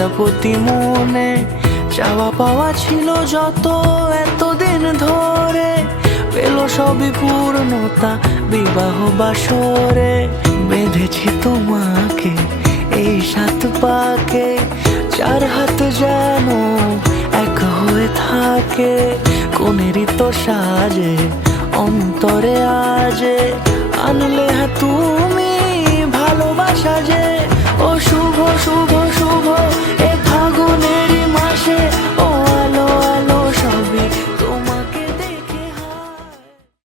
প্রজাপতি মনে চাওয়া পাওয়া ছিল যত এতদিন ধরে, পেল সবই পূর্ণতা বিবাহ বাসরে। বেঁধেছি তোমাকে এই 7 পাকে, 4 হাত যেন এক হয়ে থাকে। কোনেরই তো সাজে অন্তরে আজে আনলে তুমি ভালোবাসা যে। ও শুভ শুভ শুভ